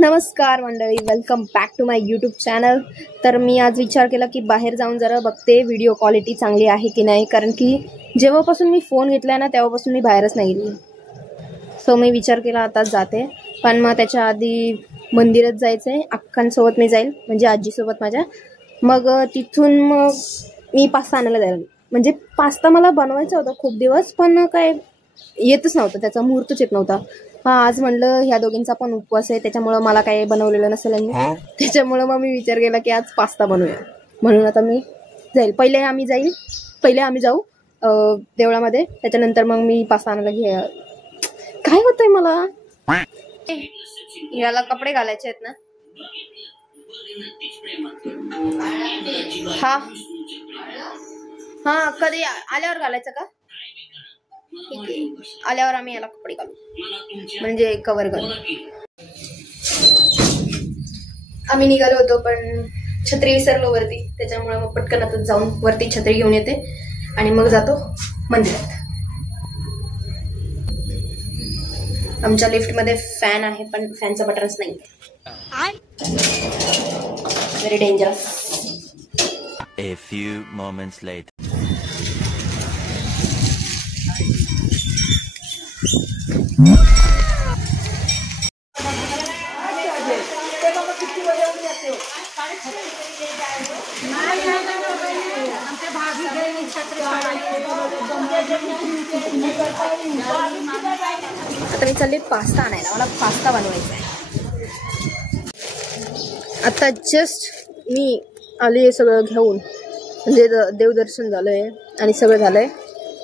नमस्कार मंडळी, welcome back to my YouTube channel. तर मी आज विचार केला की बाहेर जाऊन जरा बघते व्हिडिओ क्वालिटी चांगली आहे की नाही, कारण की जेव्हापासून मी फोन घेतला ना तेव्हापासून मी बाहेरच नाही गेली. सो मी विचार केला आताच जाते, पण मग त्याच्या आधी मंदिरात जायचं आहे. अक्कांसोबत मी जाईल, म्हणजे आजीसोबत माझ्या. मग तिथून मग मी पास्ता आणायला जाईल. म्हणजे पास्ता मला बनवायचा होता खूप दिवस, पण काय येतच नव्हतं, त्याचा मुहूर्तच येत नव्हता. आज म्हणलं ह्या दोघींचा पण उपवास आहे, त्याच्यामुळं मला काही बनवलेलं नसेल यांनी. त्याच्यामुळं मग मी विचार केला की आज पास्ता बनवूया. म्हणून आता मी जाईल. पहिले आम्ही जाऊ देवळामध्ये, त्याच्यानंतर मग मी पास्ता आणायला काय होतंय मला. याला कपडे घालायचे आहेत ना. हा कधी आल्यावर घालायचं का? ठीक आहे, आल्यावर आम्ही याला कपडे घालू, म्हणजे कवर घालू. आम्ही निघालो होतो पण छत्री विसरलो वरती, त्याच्यामुळे मग पटकन आता जाऊन वरती छत्री घेऊन येते आणि मग जातो मंदिरात. आमच्या लिफ्ट मध्ये फॅन आहे पण फॅनचा बटनच नाही. Very dangerous. A few moments later. आता मी चालले पास्ता आणायला. मला पास्ता बनवायचा आहे. आता जस्ट मी आले हे सगळं घेऊन, म्हणजे देवदर्शन झालंय आणि सगळं झालंय.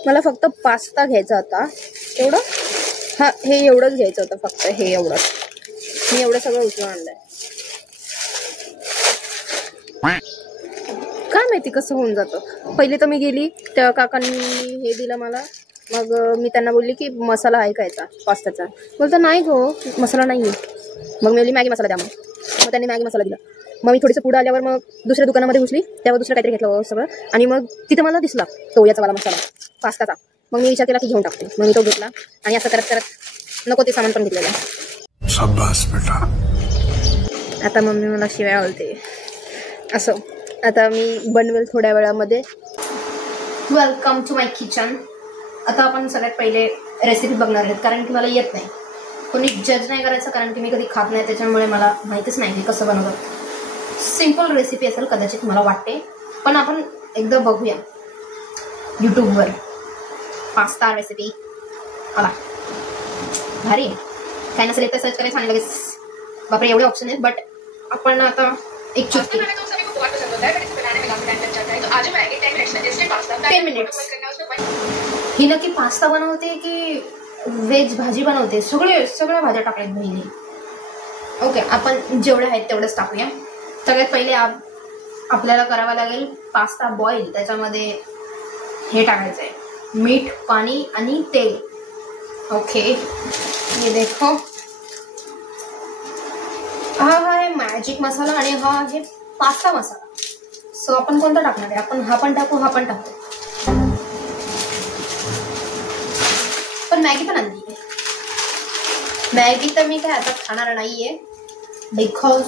मला फक्त पास्ता घ्यायचा होता. एवढं हे एवढंच घ्यायचं होतं, फक्त हे एवढंच. मी एवढं सगळं उचलून आणलंय. काय माहिती कसं होऊन जातं. पहिले तर मी गेली तेव्हा काकांनी हे दिलं मला. मग मी त्यांना बोलली की मसाला आहे कायचा पास्त्याचा. बोलता नाही गो, मसाला नाही आहे. मग मी बोलली मॅगी मसाला द्या. मग त्यांनी मॅगी मसाला दिला. मग मी थोडीसं पुढे आल्यावर मग दुसऱ्या दुकानामध्ये घुसली, तेव्हा दुसरं काहीतरी घेतलं सगळं. आणि मग तिथं मला दिसला तो याचावाला मसाला पास्ताचा. मग मी विचार केला की घेऊन टाकते. मग मी तो घेतला आणि असं करत करत नको ते सामान पण घेतलेलं आहे. शाबास बेटा. आता मम्मी मला शिवाय बोलते असं. आता मी बनवेल थोड्या वेळामध्ये. Welcome to my kitchen. आता आपण सगळ्यात पहिले रेसिपी बघणार आहेत, कारण की मला येत नाही. कोणी जज नाही करायचं, कारण की मी कधी खात नाही, त्याच्यामुळे मला माहितीच नाही की कसं बनवतात. सिंपल रेसिपी असेल कदाचित मला वाटते, पण आपण एकदा बघूया यूट्यूबवर. पास्ता रेसिपी आला भारी आहे. काय नसेल तर सर्च करायचं आणि लगेच बापरे एवढे ऑप्शन आहेत. बट आपण आता एक चूज केली. 10 मिनिट्स. ही नक्की पास्ता बनवते की व्हेज भाजी बनवते? सगळ्या भाज्या टाकल्यात बहिणी. ओके, आपण जेवढ्या आहेत तेवढंच टाकूया. सगळ्यात पहिले आपल्याला करावं लागेल पास्ता बॉईल. त्याच्यामध्ये हे टाकायचं आहे, मीठ, पाणी आणि तेल. ओके, ये देखो. हा आहे मॅजिक मसाला आणि हा आहे पास्ता मसाला. सो आपण कोणता टाकणार आहे? आपण हा पण टाकू. पण मॅगी पण आणली. मॅगी तर मी काय आता खाणार नाहीये, बिकॉज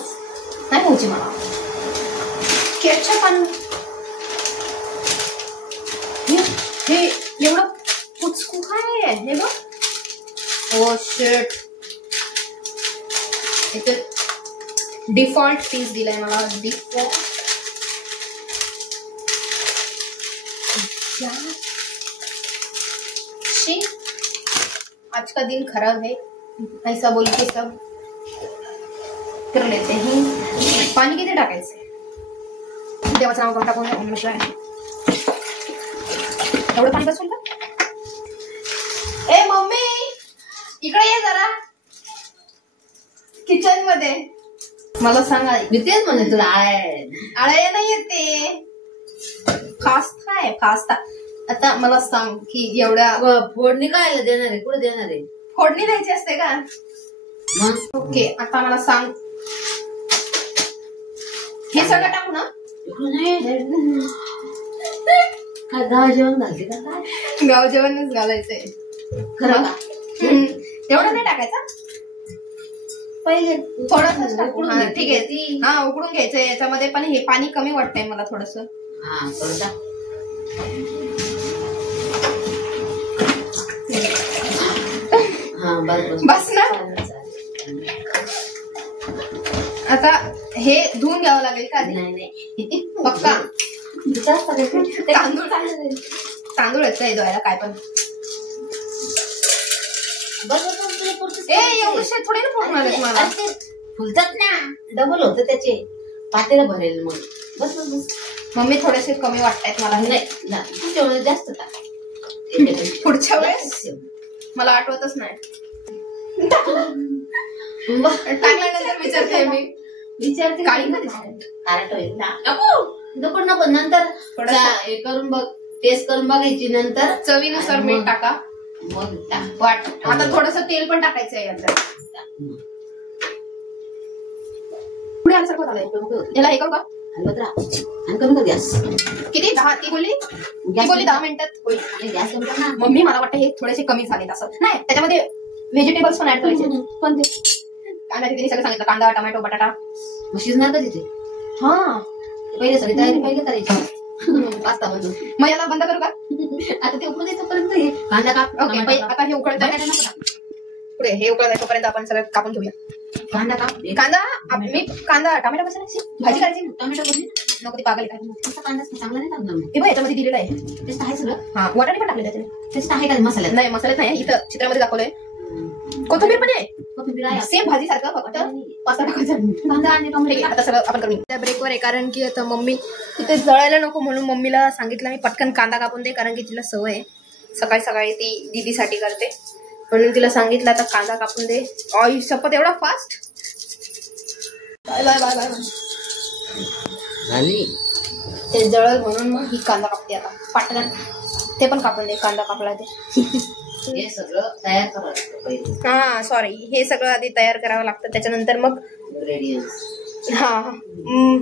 नाही होती मला. केचप आणि हे एवढं पुचकू काय आहे हे बघ. Oh shit. इथे डिफॉल्ट पीस दिलाय मला. डिफॉल्ट. आज का दिन खराब है, ऐसा बोल के सब कर लेते हैं. पाणी किती टाकायचं? देवाचं नाव टाकून एवढं पाणी बसून का? ए मम्मी इकडे ये जरा किचन मध्ये. मला सांगा. मी तेच म्हणते तुला आळ्या नाही येते. पास्ता आहे पास्ता. आता मला सांग की एवढ्या फोडणी काय देणार आहे? कुठे देणार आहे? फोडणी द्यायची असते का? ओके, आता मला सांग हे सगळं टाकू ना? काय गाव जेवण घालते का काय? गाव जेवणच घालायचंय खरं का? एवढं नाही टाकायचं. पहिले थोडंसंच टाकू. उकडून हा, घेतली ठीक आहे. ती. हा, उकडून घ्यायचंय याच्यामध्ये, पण हे पाणी कमी वाटतंय मला थोडस. हा थोडं टाक. हा बस बस ना. आता हे धुवून घ्यावं लागेल का आधी? नाही नाही पक्का. तांदूळ तांदूळ आहेत का धुवायला काय पण? एवढे थोडे ना फोडून आले तुम्हाला. फुलतात ना, डबल होतं त्याचे. पातेला भरेल मग. बस बस बस. मम्मी थोडेसे कमी वाटतायत मला. नाही पुढच्या वेळेस जास्त टाक. पुढच्या वेळेस मला आठवतच नाही. टाकल्यानंतर विचारते मी. विचारते काळी का दिसते? खारट होईल ना. नको नको नंतर हे करून बघ, टेस्ट करून बघायची नंतर. चवीनुसार मीठ टाका. मग टाक. वाट आता थोडस तेल पण टाकायचंय याच्यात. पुढे आल्यासारखं झालंय. याला हे करू का? हलवत राहा आणि कमी कर गॅस. किती? 10? ती बोलली 10 मिनिटात होईल. गॅस कमी कर ना. मम्मी मला वाटतं हे थोडेसे कमी झालेत असं. नाही, त्याच्यामध्ये व्हेजिटेबल्स पण ऍड करायचे. पण ते कांदा तिने सगळं सांगितलं. कांदा, टोमॅटो, बटाटा. मग शिजणार का तिथे? हा, पहिले सगळी तयारी पहिले करायची. पास्ता बनवून मग याला बंद करू का? आता ते उकडून येतोपर्यंत हे कांदा काप. ओके, आता हे उकळत आहे. पुढे हे उकळत तोपर्यंत आपण सगळं कापून घेऊया. कांदा काप. कांदा मी कांदा टोमॅटो कसं भाजी करायची? टोमॅटो बनली नको, ते पागल काय. तसा कांदा चांगला नाही टाकणार. हे बघ याच्यामध्ये दिलेलं आहे. टेस्ट आहे सगळं. हा, वाटाणे पण टाकले त्याच्यात. टेस्ट आहे का मसाल्यात? नाही, मसाल्यात नाही. इथं चित्रामध्ये दाखवलंय. कोथिंबीर पण आहे. कोथिंबीर आहे. सेम भाजी सारखं, फक्त पास्ता टाकायचा. कांदा आणि ठीक टोमॅटो आहे, आता सगळं आपण करून त्या ब्रेकवर आहे. कारण की आता मम्मी तिथे जळायला नको म्हणून मम्मीला सांगितलं मी पटकन कांदा कापून दे. कारण की तिला सवय आहे, सकाळी सकाळी ती दीदीसाठी करते म्हणून तिला सांगितलं आता कांदा कापून दे. ऑइल सपत एवढा fast. Bye bye bye bye. झाली. ते जळल म्हणून मग ही कांदा कापते आता पटकन. ते पण कापून दे, कांदा कापला ते. हे सगळं तयार करावं लागतं पहिले. हा सॉरी, हे सगळं आधी तयार करावं लागतं. त्याच्यानंतर मग इंग्रेडियंट्स हा,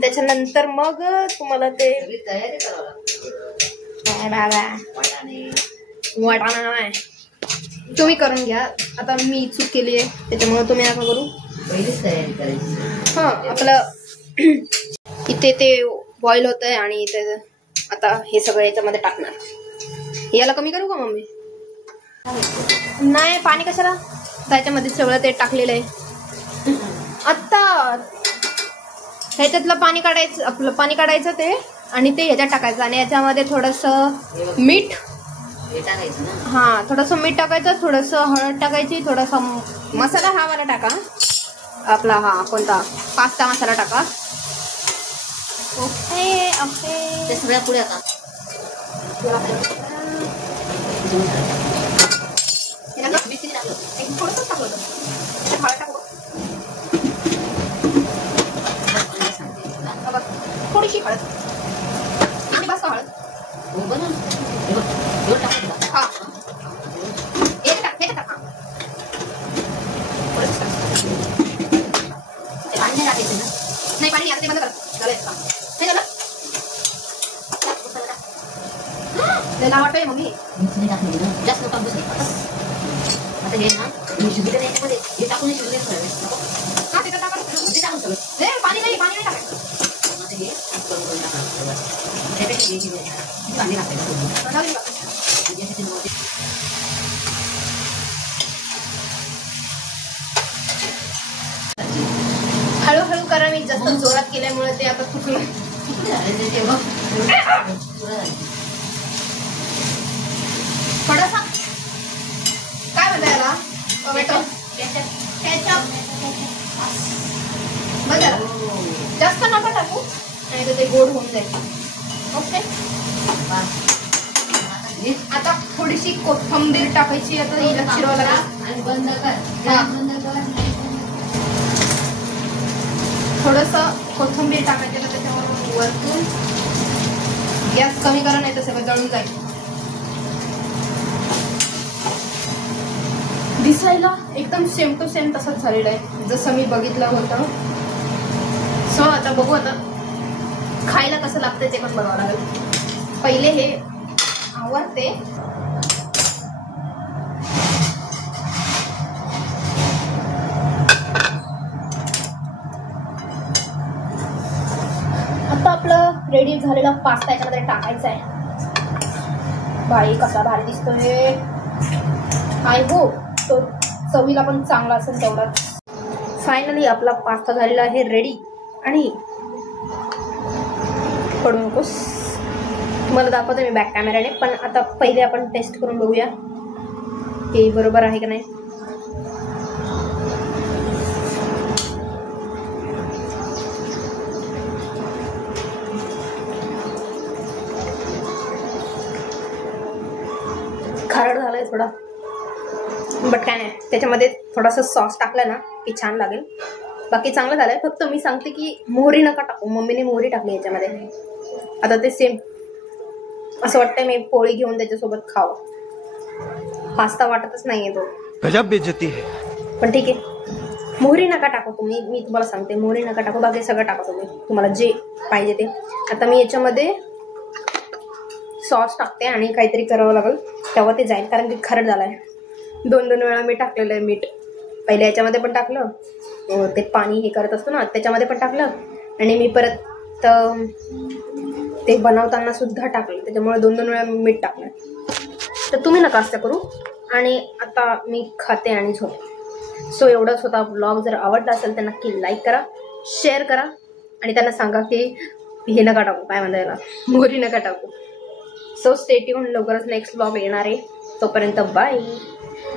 त्याच्यानंतर मग तुम्हाला ते सगळी तयारी करावं लागतं. वाटाणा नाही, तुम्ही करून घ्या. आता मी चूक केली आहे त्याच्यामुळे तुम्ही नका करू. पहिलीच तयारी करायची. हा, आपलं इथे ते बॉईल होत आहे आणि इथे आता हे सगळं याच्यामध्ये टाकणार. याला कमी करू का मम्मी? नाही, पाणी कशाला? त्याच्यामध्ये सगळं ते टाकलेलं आहे. आत्ता ह्याच्यातलं पाणी काढायचं, आपलं पाणी काढायचं ते आणि ते ह्याच्यात टाकायचं आणि याच्यामध्ये थोडंसं मीठ. हे टाकायचं ना. हा, थोडंसं मीठ टाकायचं, थोडंसं हळद टाकायची, थोडासा मसाला हा वाला टाका आपला. हा कोणता? पास्ता मसाला टाका. Okay okay. ते सगळ्या पुढे आता थोडंसं टाकलं होतं. हळद टाकू, थोडीशी हळद आणि बस हळद. हा, हे टाक, हे टाक. पाणी नाही टाकायचं ना. नाही, पाणी आता ते बंद कर. झालंय का? नाही झालं? त्याला वाटतंय मम्मी. मिरची नाही टाकली ना, जास्त टाकू शकतो. आता हे ना मिरची दिली नाही त्यामध्ये, हे टाकून शिजले नको. हा, तिथं टाका. ते टाकून सगळं. नाही, पाणी नाही टाकायचं. आता हे करून टाकायचं. त्यापेक्षा हे किती पाणी टाकायचं. जाऊ दे बा. हळूहळू करा, मी जास्त जोरात केल्यामुळे ते आता तुटलं. थोडासा काय म्हणता याला? Tomato ketchup. बस झालं. जास्त नका टाकू, नाही तर ते गोड होऊन जाईल. ओके, आता थोडीशी कोथिंबीर टाकायची. आता हिला चिरवायला लागेल. आणि बंद कर. हा. बंद कर. थोडंसं कोथिंबीर टाकायचं का त्याच्यावर वरतून. गॅस कमी करा, नाही तर सगळं जळून जाईल. दिसायला एकदम सेम टू सेम तसंच झालेलं आहे जसं मी बघितलं होतं. सो आता बघू, आता खायला कसं लागतं ते पण बघावं लागेल. पहिले हे आवडते. रेडी झालेला पास्ता याच्यामध्ये टाकायचा आहे. बाई कसा भारी दिसतोय. आय होप तो चवीला पण चांगला असेल तेवढाच. फायनली आपला पास्ता झालेला आहे रेडी. आणि पडू नकोस, तुम्हाला दाखवतो मी बॅक कॅमेराने. पण आता पहिले आपण टेस्ट करून बघूया की बरोबर आहे का नाही. खारट झालाय थोडा, बट काय नाही, त्याच्यामध्ये थोडासा सॉस टाकला ना की छान लागेल. बाकी चांगलं झालंय. फक्त मी सांगते की मोहरी नका टाकू. मम्मीने मोहरी टाकली याच्यामध्ये. आता ते सेम असं वाटतंय मी पोळी घेऊन त्याच्यासोबत खावं. पास्ता वाटतच नाहीये तो. गजब बेइज्जती है. पण ठीक आहे, मोहरी नका टाकू तुम्ही. मी तुम्हाला सांगते मोहरी नका टाकू. बाकी सगळं टाका तुम्ही, तुम्हाला जे पाहिजे ते. आता मी याच्यामध्ये सॉस टाकते आणि काहीतरी करावं लागेल तेव्हा ते जाईल, कारण की खारट झालाय. 2 वेळा मी टाकलेलं आहे मीठ. पहिले याच्यामध्ये पण टाकलं, ते पाणी हे करत असतो ना त्याच्यामध्ये पण टाकलं, आणि मी परत ते बनवताना सुद्धा टाकलं. त्याच्यामुळे 2 वेळा मीठ टाकलं. तर तुम्ही नका असं करू. आणि आता मी खाते आणि झोपते. सो एवढंच होता ब्लॉग. जर आवडला असेल तर नक्की लाईक करा, शेअर करा, आणि त्यांना सांगा की हे नका टाकू, काय म्हणता याला, मोहरी नका टाकू. So stay tune. लवकरच नेक्स्ट ब्लॉग येणार आहे. तोपर्यंत बाय.